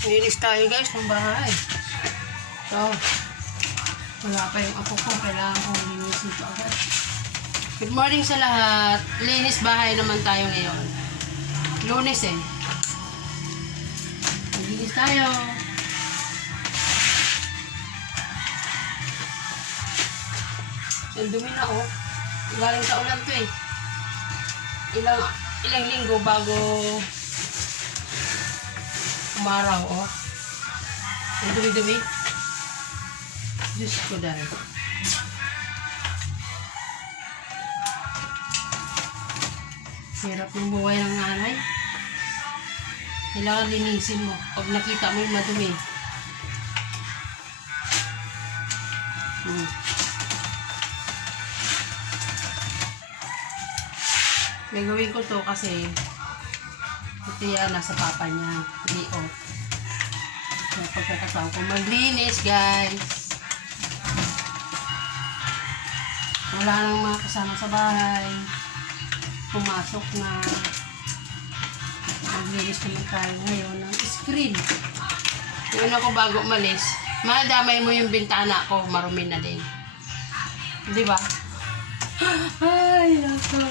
Linis tayo guys ng bahay. So, wala pa yung apo ko. Kailangan kong linisin ito agad. Good morning sa lahat. Linis bahay naman tayo ngayon. Lunes eh. Linis tayo. Ang dumi na oh. Galing sa ulan to eh. Ilang linggo bago umaraw oh. Ang dumi-dumi. Diyos ko dahil. Hirap ng buhay ng nanay. Kailangan linisin mo pag nakita mo yung madumi. May gawin ko to kasi ito yan nasa papa niya. Hindi off. Kaya pagkakataon ko maglinis guys. Wala nang mga kasama sa bahay. Pumasok na. Maglinis naman tayo ngayon ng screen. Yung ako bago umalis, madamay mo yung bintana ko, marumi na din. Di ba? Ay, nako.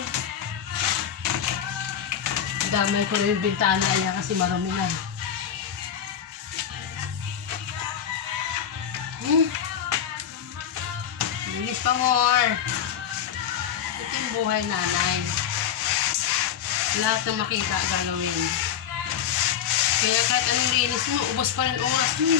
Damay ko rin yung bintana niya kasi marumi na. Linis pa more. Ito yung buhay nanay. Lahat na makita gagawin. Kaya kahit anong linis mo, ubos pa rin oras mo.